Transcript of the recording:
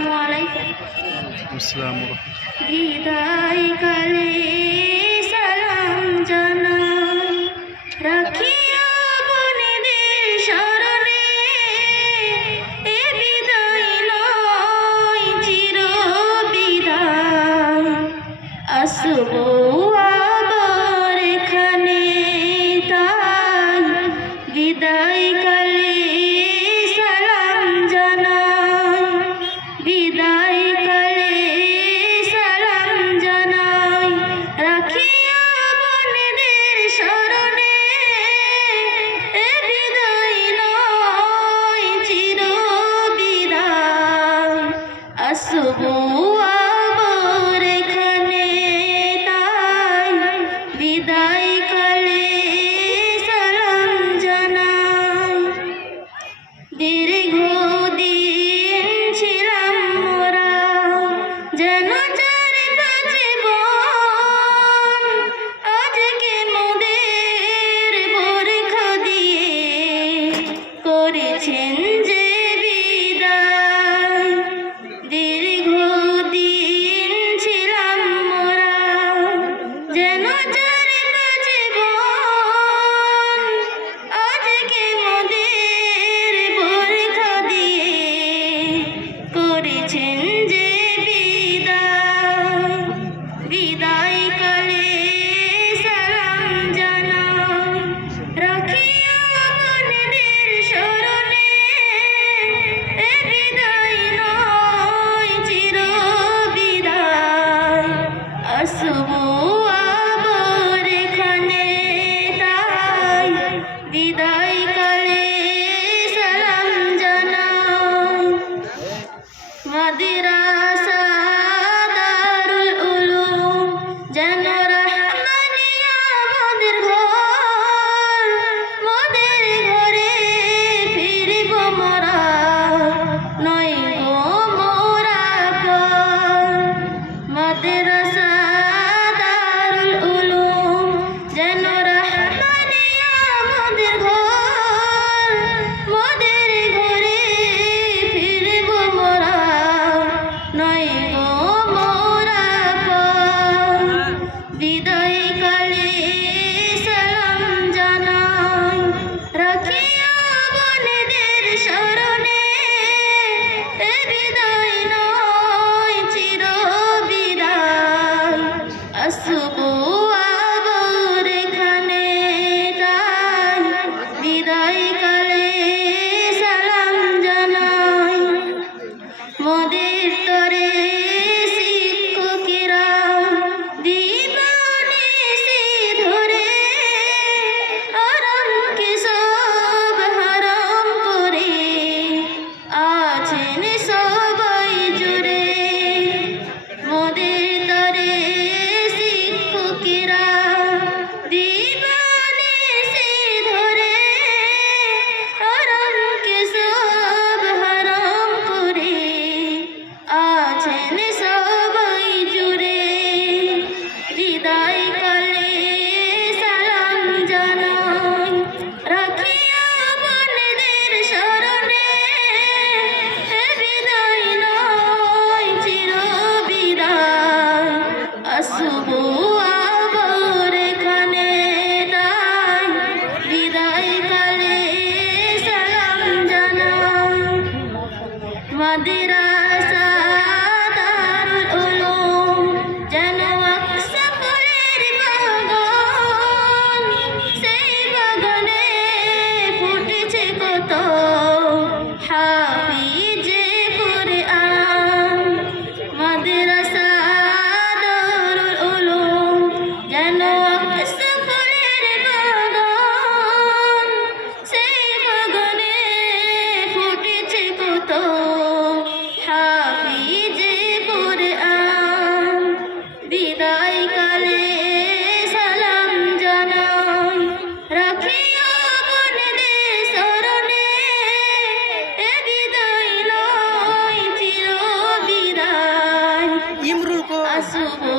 আসসালামু আলাইকুম। আসসালামু বিদায় কালে সালাম জানাই, রাখিয়া বনেদের শরণে। এ বিদায় নয় চির বিদায়, আসবো আবার এখানে। তাই বিদায় কালে সালাম জানাই, বিদায় কালে সালাম জানাই, রাখিয়া বনেদের শরণে। এ বিদায় নয় চির বিদায়, আসবো আবার এখানে। তাই বিদায় কালে সালাম জানাই। দীর্ঘদিন ছিলাম মোরা যেন চারিপাশে বন, আজকে মোদের পরীক্ষা দিয়ে করেছেন যে বিদায়। দীর্ঘদিন ছিলাম মোরা যেন চারিপাশে বন, আজকে মোদের পরীক্ষা দিয়ে করেছেন যে বিদায়। বিদায় কালে সালাম জানাই, রাখিয়া বনেদের শরণে। এ বিদায় নয় চির বিদায়, আসবো আবার এখানে। তাই বিদায় কালে সালাম জানাই। মাদ্রাসা দারুল উলুম যেন রহমানিয়া মোদের ঘর, মোদের ঘরে ফিরব মোরা, নয় গো মোরা পর। মাদ্রাসা দারুল উলুম যেন রহমানিয়া মোদের ঘর, মোদের ঘরে ফিরব মোরা, নয় গো মোরা পর। বিদায় কালে সালাম জানাই, রাখিয়া বনেদের শরণে। এ বিদায় নয় চির বিদায়, আসবো আবার এখানে। তাই বিদায় কালে সালাম জানাই। মোদের তরে শিক্ষকেরা দিবানিশি ধরে, আরামকে সব হারাম করে আছেন সবাই জুড়ে। মোদের তরে শিক্ষকেরা দিবানিশি ধরে, আরামকে সব হারাম করে আছেন সবাই জুড়ে। বিদায় কালে সালাম জানাই, রাখিয়া বনেদের শরণে। এ বিদায় নয় চির বিদায়, আসবো আবার এখানে। তাই বিদায় কালে সালাম জানাই। মাদ্রাসা দারুল উলুম যেন আকসা ফুলের বাগান, সেই বাগানে ফুটেছে কত হাফিজে কুরআন। মাদ্রাসা দারুল উলুম যেন আকসা ফুলের বাগান, সেই বাগানে ফুটেছে কত হাফিজে কুরআন। বিদায় কালে সালাম জানাই, রাখিয়া বনেদের শরণে। এ বিদায় নয় চির বিদায়, আসবো